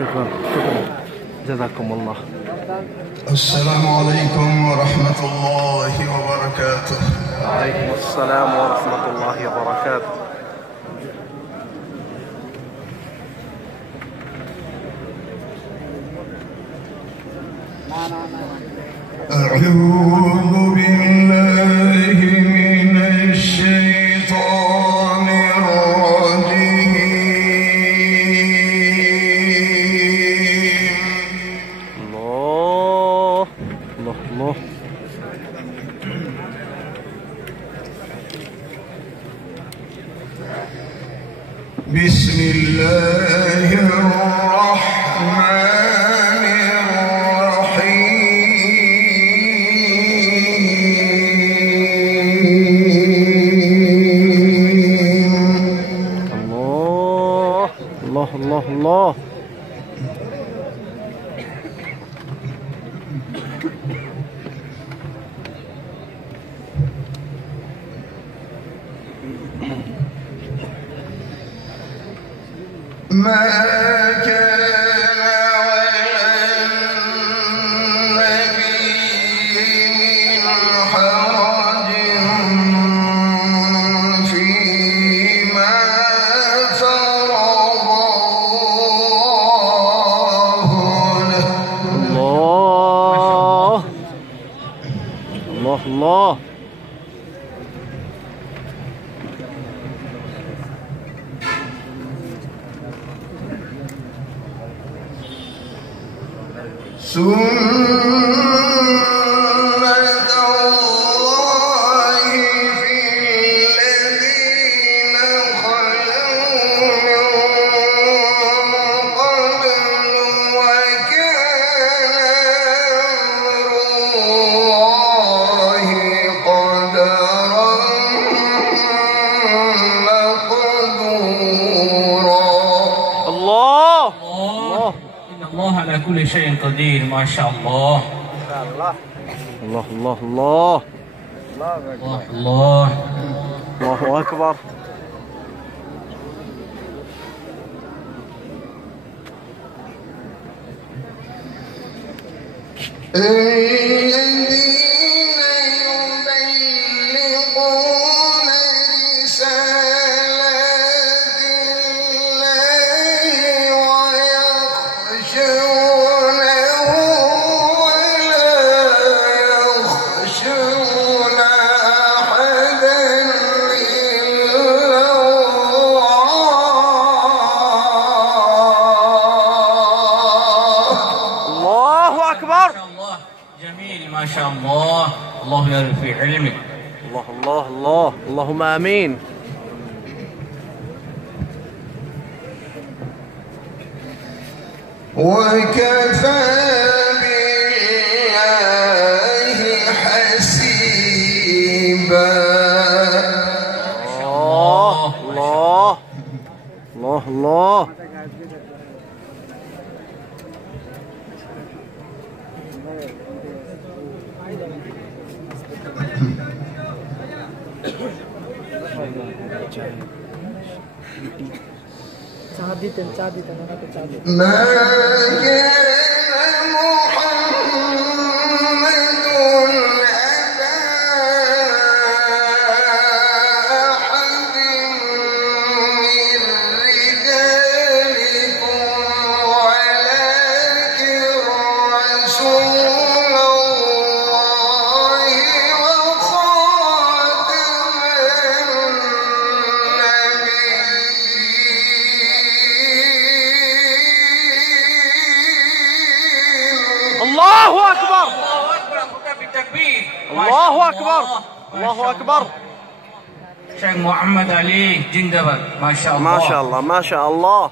شكرا جزاكم الله. السلام عليكم ورحمة الله وبركاته. وعليكم السلام ورحمة الله وبركاته. أعوذ بالله من الشيطان الرجيم. الله الله الله. بسم الله الرحمن الله الله. ما كان على النبي من حرج فيما فرض الله الله الله. سنة الله في الذين خلوا من قبل وكان أمر الله قدرا مقدورا. الله الله. إن الله على كل شيء قدير. ما شاء الله. الله الله الله. الله الله. الله أكبر. الذين يبلغون رسالات الله ويخشونه ولا يخشون أحدا إلا الله. الله أكبر. ما شاء الله. جميل. ما شاء الله. الله يبارك في علمك. الله الله الله. اللهم آمين. وكفى بالله حسيبا. الله الله الله الله. ما كان محمد أبا أحد من رجالكم ولكن رسول الله وخاتم الله أكبر. الله أكبر. بالتكبير. الله أكبر. الله أكبر. شيخ محمد علي جندبك. ما شاء الله. ما شاء الله ما شاء الله.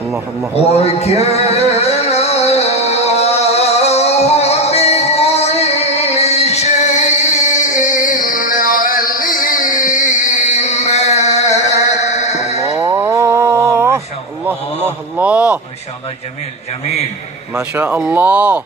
الله الله. وكان الله بكل شيء عليما. الله ما شاء الله جميل جميل. ما شاء الله.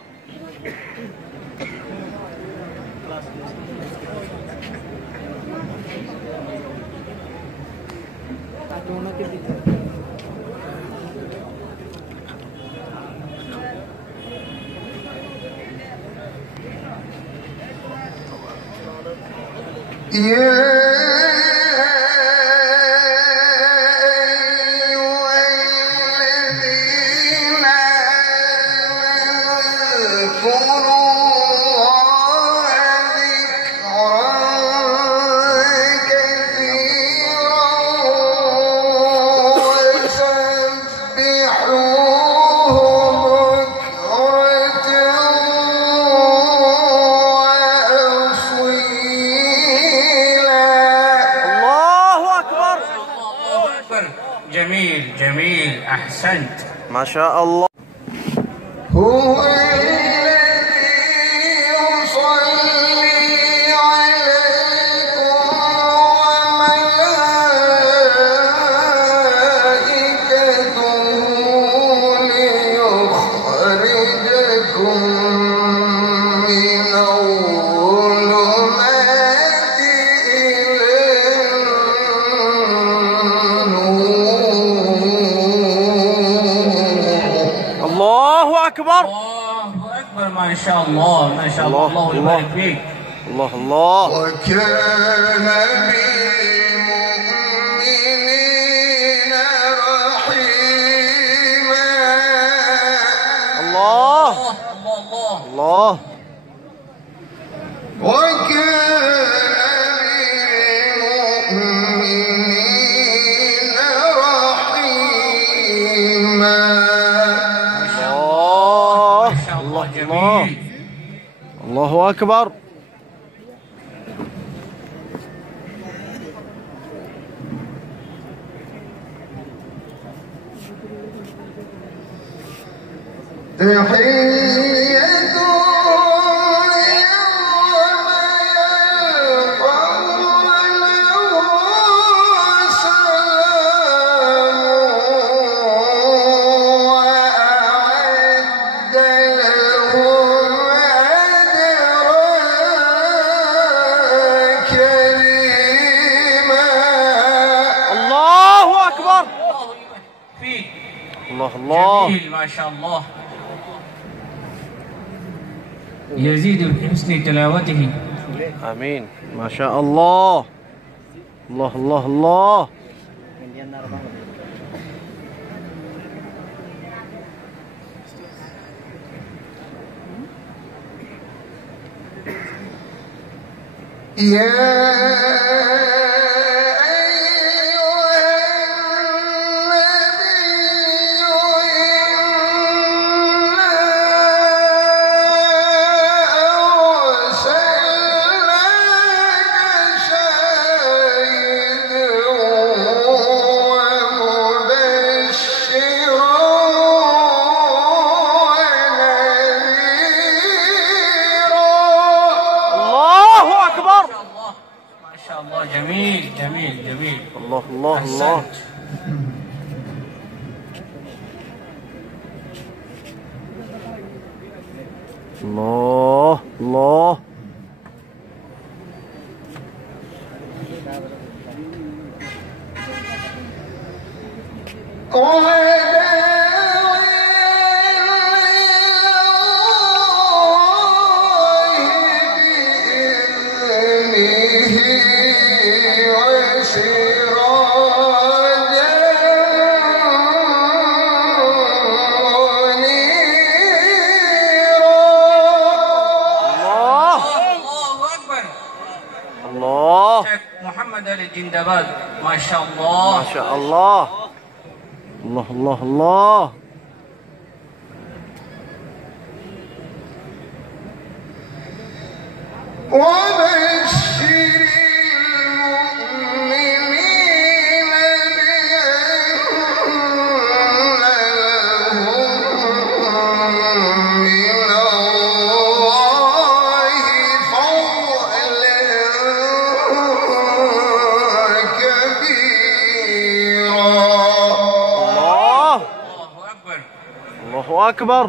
جميل جميل أحسنت. ما شاء الله. هو الذي يصلي عليكم وملائكته ليخرجكم من الظلمات إلى الله أكبر. الله أكبر. ما شاء الله ما شاء الله. الله يبارك فيك. الله الله. وكان بالمؤمنين رحيما. الله الله الله. وكان بالمؤمنين رحيما. الله ما شاء الله الله جميل. الله أكبر. الله أكبر. الله يبارك فيك. الله الله. جميل ما شاء الله. يزيد بحسن تلاوته. آمين. ما شاء الله. الله الله الله. الله أكبر. ما شاء الله جميل جميل جميل. الله الله الله. أحسنت. الله الله. الله الله أكبر. الله. شيخ محمد علي الجندباد ما شاء الله. ما شاء الله. الله الله الله. وبشر المؤمنين بأن لهم من الله فضلا كبيرا. الله الله أكبر. الله أكبر.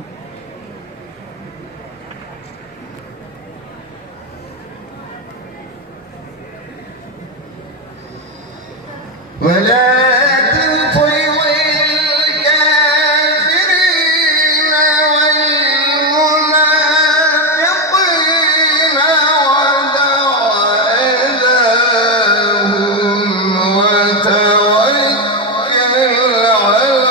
ولا تطع الكافرين والمنافقين ودع أذاهم وتوكل على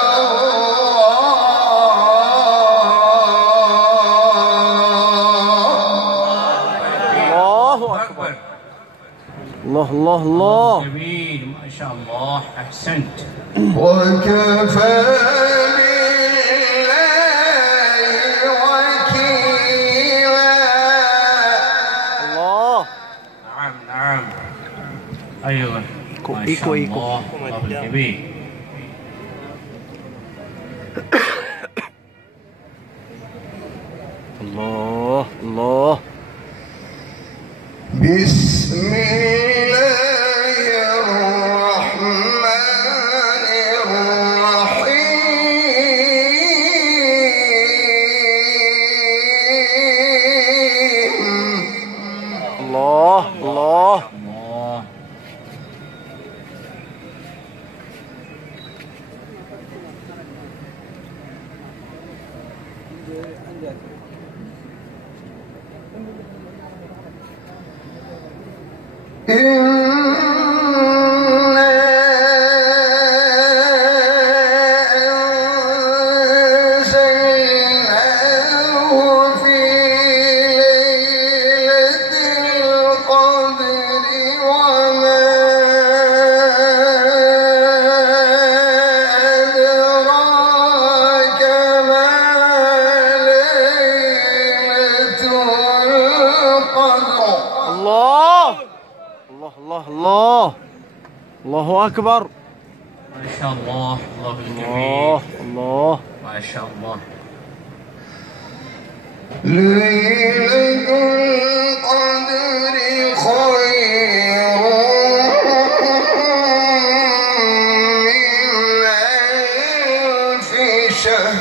الله أكبر. الله الله الله. جميل ما شاء الله أحسنت. وكفى بالله وكيلا. الله. نعم نعم. أيوة ما شاء الله. الله الكبير. الله الله. بسم الله الرحمن الرحيم. الله الله. الله. أنزلناه في ليلة القدر وما أدراك ما ليلة القدر. الله الله الله الله. الله أكبر. ما شاء الله. الله الكبير. الله الله. ما شاء الله. ليلة القدر خير من ألف شهر.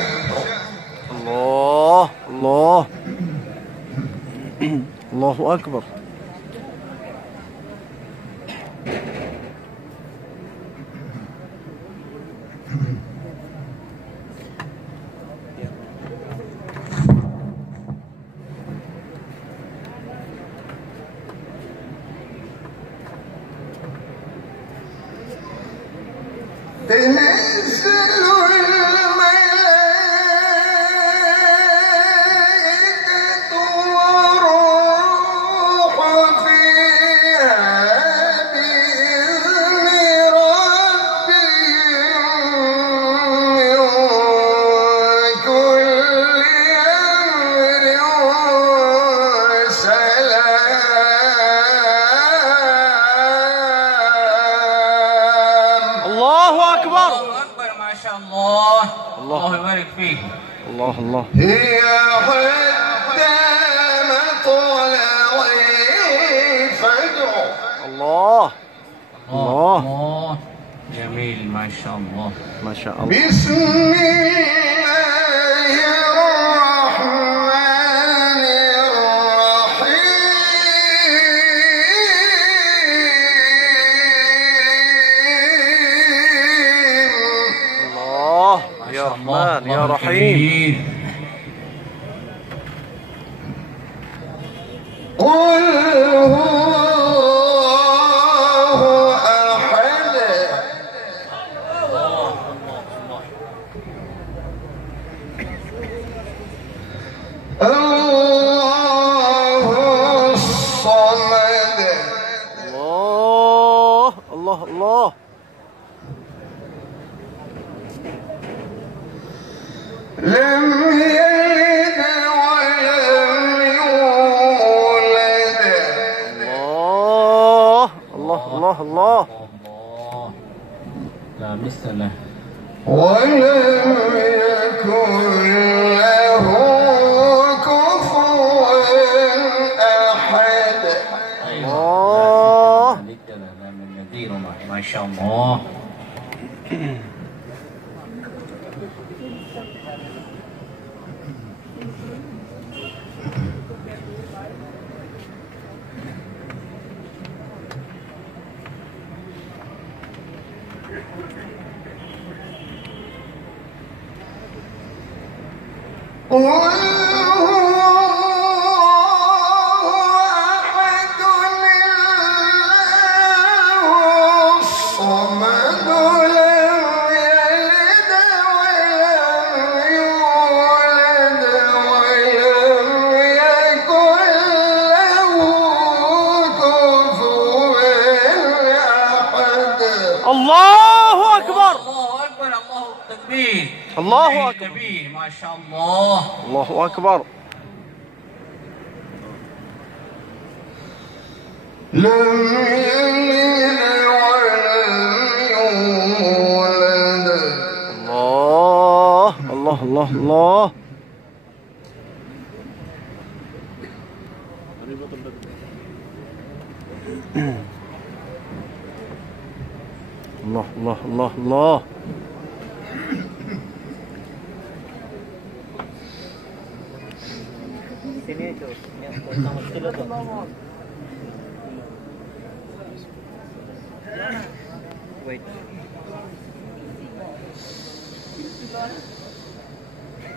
الله الله. الله أكبر. تنزل الملائكة والروح فيها بإذن ربهم من كل أمر سلام. الله أكبر. الله أكبر ما شاء الله. الله. الله يبارك فيك. الله الله. هي حتى مطلع الفجر. الله الله. الله. جميل ما شاء الله. ما شاء الله. بسم الله الرحمن الرحيم. الله ما يا شاء الله. رحمن يا الله رحيم. الكبير. قل هو أحد. الله الصمد. الله الله الله. لم يلد ولم يولد. الله الله الله الله. الله لا مثل له. ولم يكن له كفوا أحد. الله. لا من نذير ما شاء الله. قل هو أحد الله الصمد لم يلد ولم يولد ولم يكن له كفوا أحد. الله أكبر. الله أكبر. الله تكبير. الله أكبر. كبير ما شاء الله. الله أكبر. لم يلد ولم يولد. الله الله الله الله. الله الله الله الله.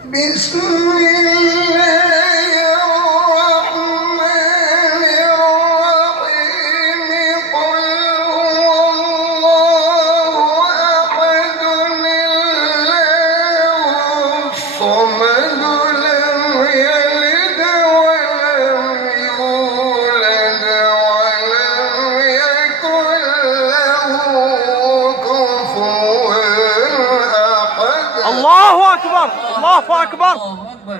بسم الله الرحمن الرحيم. قل هو الله أحد الله الصمد لم يلد ولم يولد ولم يكن له كفوا أحد. الله أكبر. الله أكبر. الله أكبر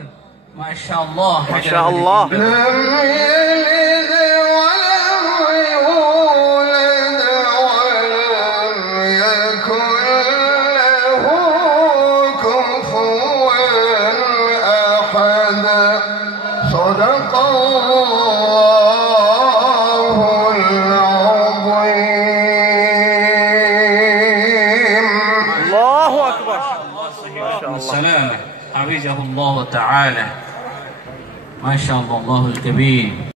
ما شاء الله. ما شاء الله. لم يلد ولم يولد ولم يكن له كفوا أحد. صدق الله العظيم. الله أكبر. السلامة حفظه الله تعالى. ما شاء الله. الله الكبير.